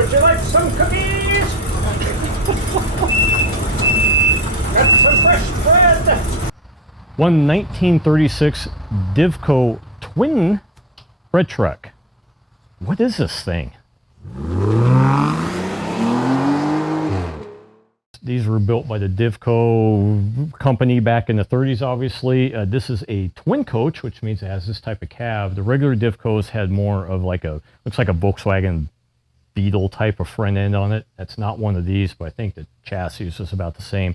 Would you like some cookies? Got some fresh bread. One 1936 Divco twin bread truck. What is this thing? These were built by the Divco company back in the 30s, obviously. This is a twin coach, which means it has this type of cab. The regular Divcos had more of like a, looks like a Volkswagen Beetle type of front end on it. That's not one of these, but I think the chassis is about the same.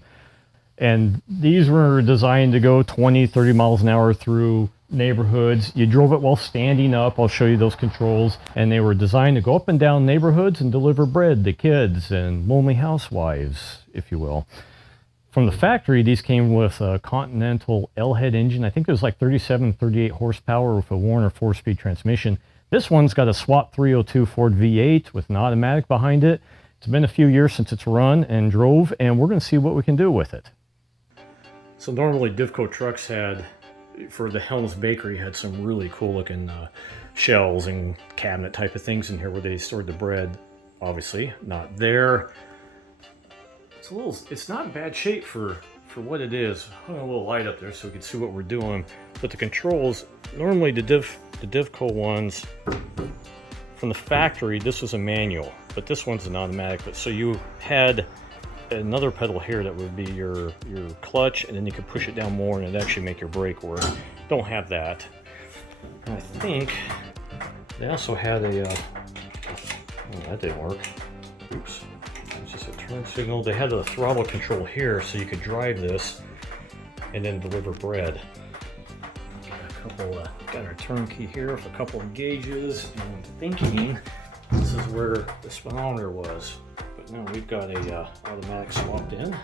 And these were designed to go 20, 30 miles an hour through neighborhoods. You drove it while standing up. I'll show you those controls. And they were designed to go up and down neighborhoods and deliver bread to kids and lonely housewives, if you will. From the factory, these came with a Continental L-head engine. I think it was like 37, 38 horsepower with a Warner 4-speed transmission. This one's got a SWAT 302 Ford V8 with an automatic behind it. It's been a few years since it's run and drove, and we're going to see what we can do with it. So normally Divco trucks had, for the Helms Bakery, had some really cool looking shelves and cabinet type of things in here where they stored the bread. Obviously not there. It's not in bad shape for what it is. Hung a little light up there so we can see what we're doing. But the controls, normally the Divco ones from the factory, this was a manual, but this one's an automatic. So you had another pedal here that would be your clutch, and then you could push it down more and it'd actually make your brake work. Don't have that. And I think they also had a oh, that didn't work. Oops. It's just a turn signal. They had a throttle control here so you could drive this and then deliver bread. Got our turn key here with a couple of gauges, and I'm thinking this is where the speedometer was. But now we've got a automatic swapped in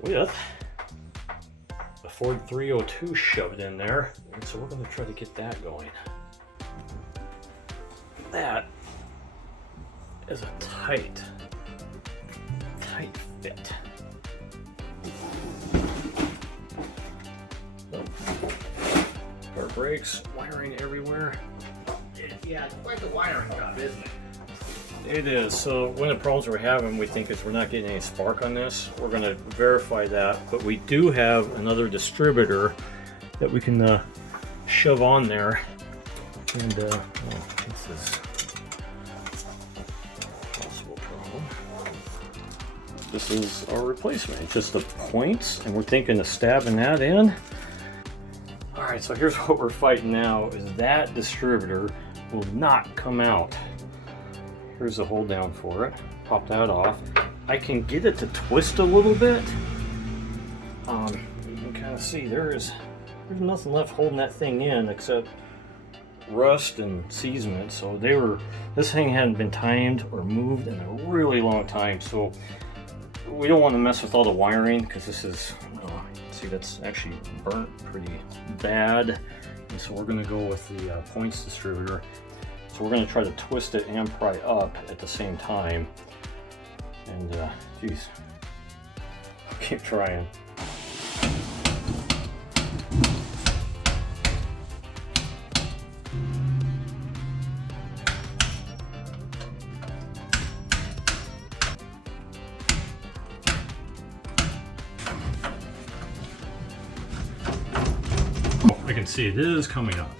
with a Ford 302 shoved in there, and so we're going to try to get that going. That is a tight fit. Our brakes, wiring everywhere. Yeah, it's quite the wiring job, isn't it? It is. So one of the problems we're having, we think, is we're not getting any spark on this. We're going to verify that, but we do have another distributor that we can shove on there. And well, this is a possible problem. This is our replacement. It's just the points, and we're thinking of stabbing that in. All right, so here's what we're fighting now, is that distributor will not come out. Here's the hold down for it. Pop that off. I can get it to twist a little bit. You can kind of see there's nothing left holding that thing in except rust and seasonment. So this thing hadn't been timed or moved in a really long time. So we don't want to mess with all the wiring, because this is, see, that's actually burnt pretty bad. And so we're going to go with the points distributor. So we're going to try to twist it and pry up at the same time. And geez, I'll keep trying. I can see it is coming up.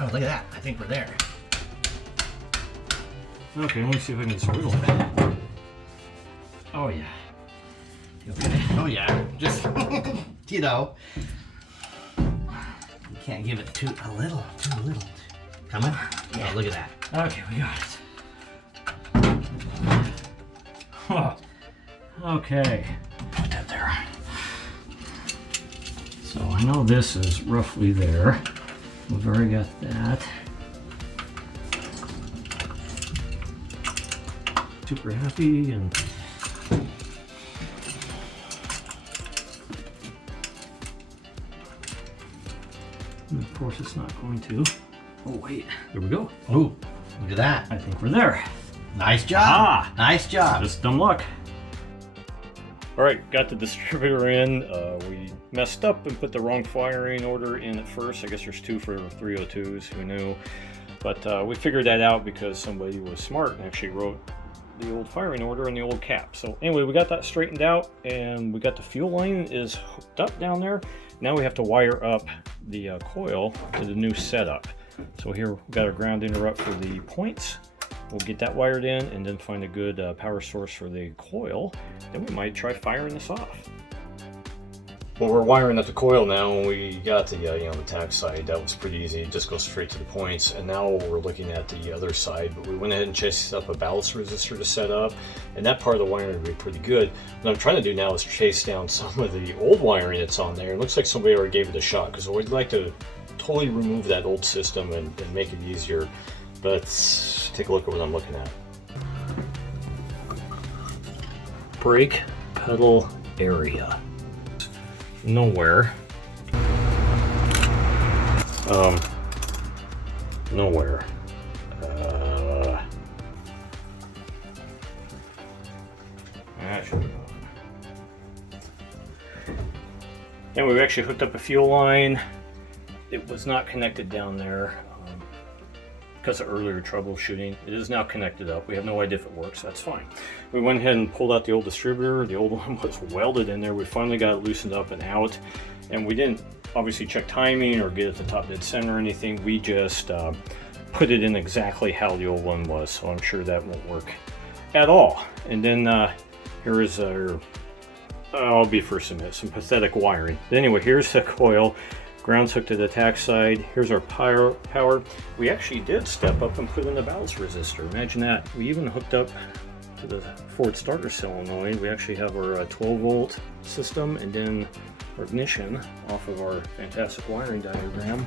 Oh, look at that. I think we're there. Okay, let me see if I can just wiggle it. Oh yeah. You okay? Oh yeah. Just, you know. You can't give it too little. Coming? Yeah, look at that. Okay, we got it. Oh, okay. Put that there. So I know this is roughly there. We've already got that. Super happy, and of course it's not going to. Oh wait, there we go. Oh, look at that. I think we're there. Nice job. Ah, nice job. Just dumb luck. All right, got the distributor in. We messed up and put the wrong firing order in at first. I guess there's two for 302s, who knew? But we figured that out because somebody was smart and actually wrote the old firing order and the old cap. So anyway, we got that straightened out, and we got the fuel line is hooked up down there. Now we have to wire up the coil to the new setup. So here we've got our ground interrupt for the points. We'll get that wired in and then find a good power source for the coil. Then we might try firing this off. Well, we're wiring up the coil now. When we got the the tack side, that was pretty easy. It just goes straight to the points. And now we're looking at the other side. But we went ahead and chased up a ballast resistor to set up, and that part of the wiring would be pretty good. What I'm trying to do now is chase down some of the old wiring that's on there. It looks like somebody already gave it a shot, because we'd like to totally remove that old system and make it easier. But let's take a look at what I'm looking at. Brake pedal area. Nowhere. Nowhere. Actually, and we've actually hooked up a fuel line. It was not connected down there because of earlier troubleshooting. It is now connected up. We have no idea if it works. That's fine. We went ahead and pulled out the old distributor. The old one was welded in there. We finally got it loosened up and out, and we didn't obviously check timing or get it to top dead center or anything. We just put it in exactly how the old one was, so I'm sure that won't work at all. And then here is our, I'll be first to admit, some pathetic wiring. But anyway, here's the coil. Ground's hooked to the tack side. Here's our power. We actually did step up and put in the ballast resistor. Imagine that. We even hooked up to the Ford starter solenoid. We actually have our 12 volt system, and then our ignition off of our fantastic wiring diagram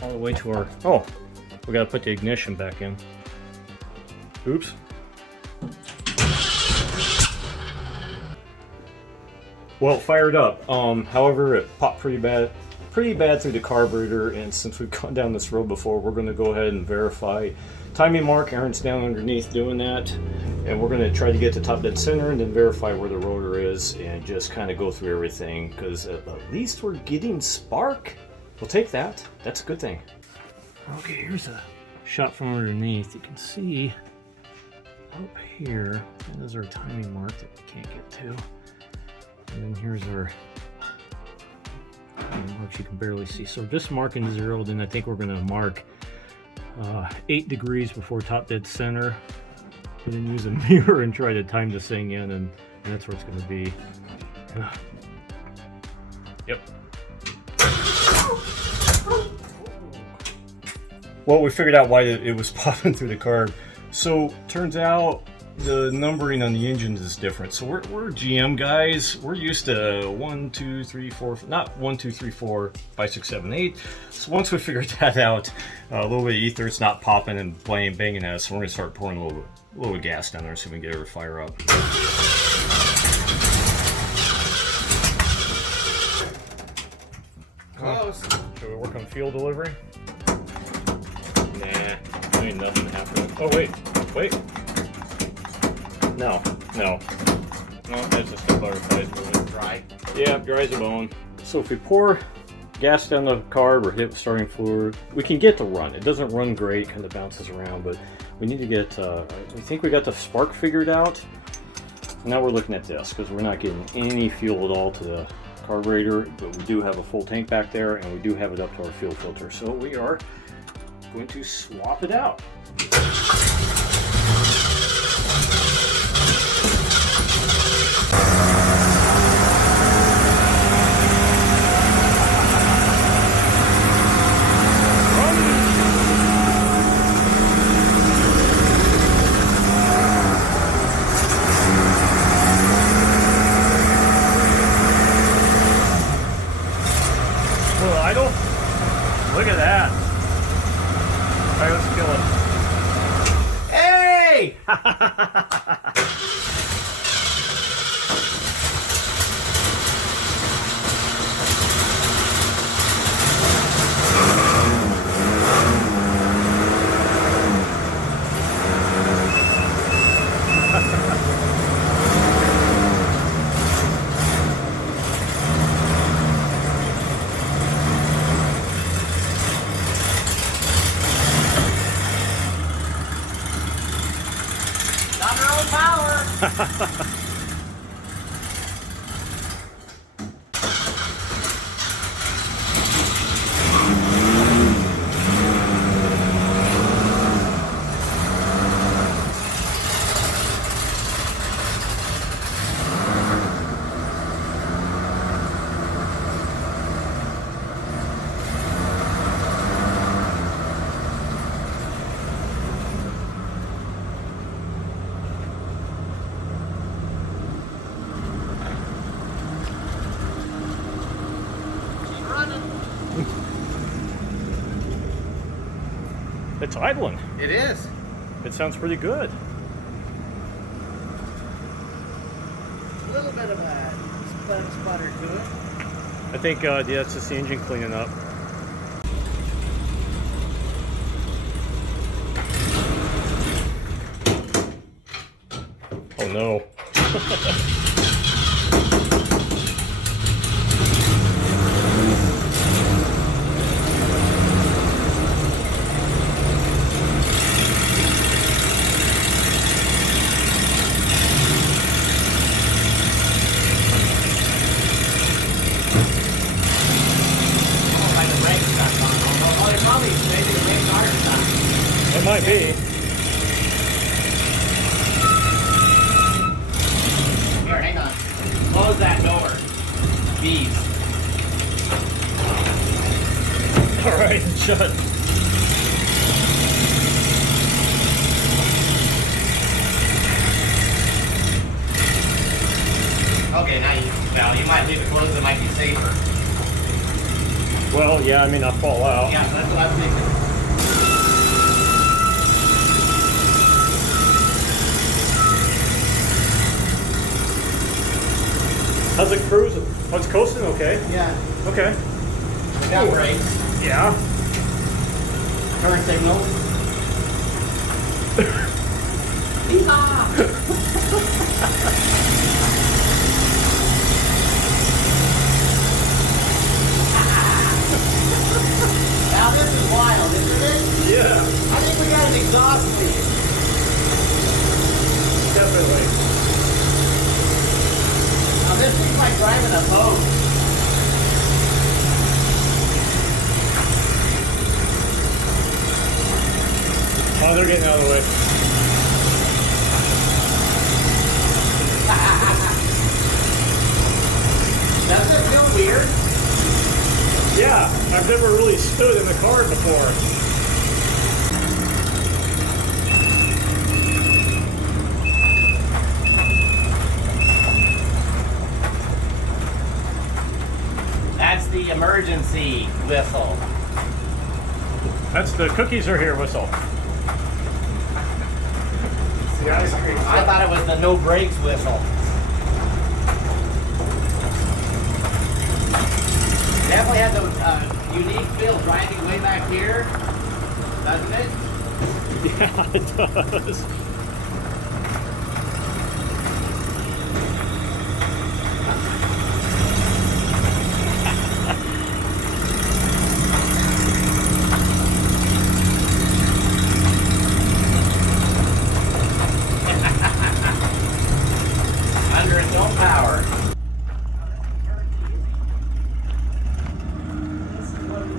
all the way to our, oh, we got to put the ignition back in. Oops. Well, fired up. However, it popped pretty bad through the carburetor, and since we've gone down this road before, we're going to go ahead and verify timing mark. Aaron's down underneath doing that, and we're going to try to get to top dead center and then verify where the rotor is and just kind of go through everything, because at least we're getting spark. We'll take that. That's a good thing. Okay, here's a shot from underneath. You can see up here, that is our timing mark that we can't get to. And then here's our marks you can barely see. So just marking 0, then I think we're going to mark 8 degrees before top dead center, and then use a mirror and try to time this thing in, and that's where it's going to be. Yep. Well, we figured out why it was popping through the carb. So turns out the numbering on the engines is different. So we're GM guys. We're used to 1, 2, 3, 4, not 1, 2, 3, 4, 5, 6, 7, 8. So once we figured that out, a little bit of ether, it's not popping and banging at us. So we're gonna start pouring a little bit of gas down there so we can get it to fire up. Close. Should we work on fuel delivery? Nah, ain't nothing happening. Oh wait. No, that's just a butterfly's moving. Dry. Yeah, dry as a bone. So if we pour gas down the carb or hit starting fluid, we can get to run. It doesn't run great, kind of bounces around, but we need to get, we think we got the spark figured out. Now we're looking at this, because we're not getting any fuel at all to the carburetor, but we do have a full tank back there, and we do have it up to our fuel filter. So we are going to swap it out. Look at that. All right, let's kill it. Hey! power. It's idling. It is. It sounds pretty good. A little bit of a sputter to it. I think, yeah, it's just the engine cleaning up. Oh no. It might be. Here, hang on. Close that door. Bees. All right, shut. Okay, now you might leave it closed. It might be safer. Well, yeah, I mean, I'll fall out. Yeah, that's what I'm thinking. How's it cruising? Oh, it's coasting okay? Yeah. Okay. We got brakes. Yeah. Turn signal. Now this is wild, isn't it? Yeah. I think we got an exhaust leak. Definitely. Now this thing's like driving a boat. Oh, they're getting out of the way. Doesn't it feel weird? Yeah, I've never really stood in a car before. That's the emergency whistle. That's the cookies are here whistle. The ice cream. I thought it was the no brakes whistle. Definitely had the unique feel driving way back here, doesn't it? Yeah, it does. Under its own power.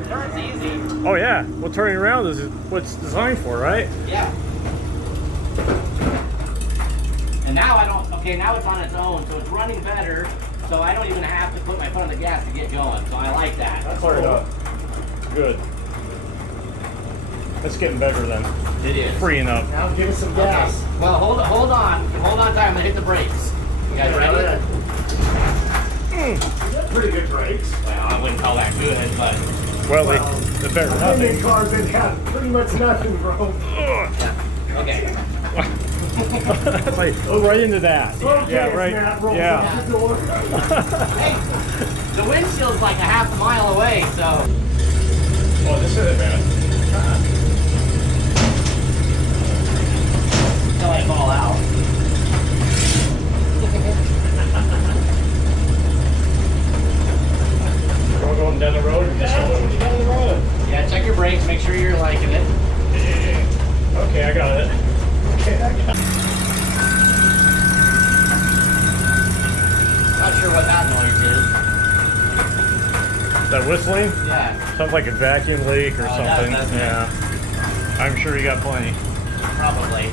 Turns easy. Oh yeah, well turning around is what it's designed for, right? Yeah. And now I don't, okay, now it's on its own, so it's running better, so I don't even have to put my foot on the gas to get going, so I like that. That's fired up. Good. It's getting better then. It is. Freeing up. Now give us some Okay. gas. Well, hold on tight, I'm gonna hit the brakes. You guys ready? Pretty good brakes. Well, I wouldn't call that good, but Well, they're better than I've been in nothing. cars that have pretty much nothing, bro. okay. It's like, right into that. Okay, Yeah, right. Matt, roll Yeah. out the door. Hey, the windshield's like a half a mile away, so. Oh, this isn't bad. Until I fall out. We're going down the road. Down the road. Yeah, check your brakes, make sure you're liking it. Okay, I got it. Okay, I got whistling? Yeah, Sounds like a vacuum leak or that something. doesn't it? Yeah. I'm sure you got plenty. probably.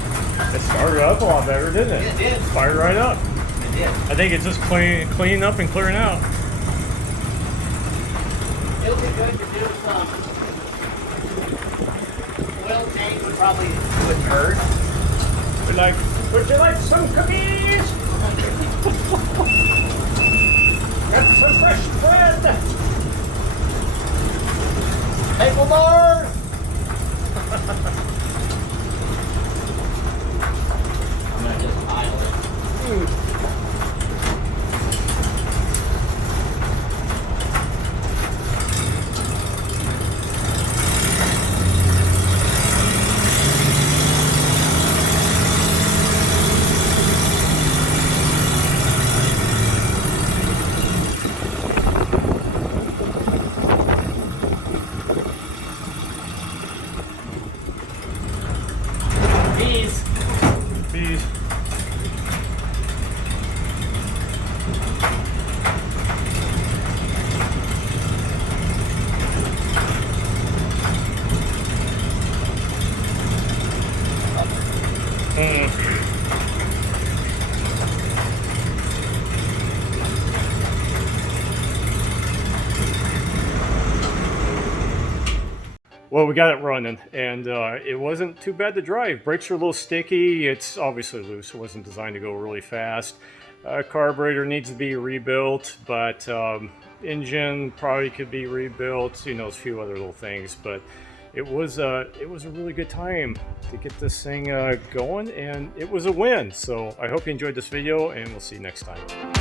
It started up a lot better, didn't it? It did. Fired right up. It did. I think it's just cleaning up and clearing out. It'll be good to do some oil change would probably do a turd. Would you like some cookies? Got some fresh bread. Maple bar! I'm gonna just pile it. Peas. Peas. Well, we got it running, and it wasn't too bad to drive. Brakes are a little sticky. It's obviously loose. It wasn't designed to go really fast. Carburetor needs to be rebuilt, but engine probably could be rebuilt. You know, a few other little things, but it was a really good time to get this thing going, and it was a win. So I hope you enjoyed this video, and we'll see you next time.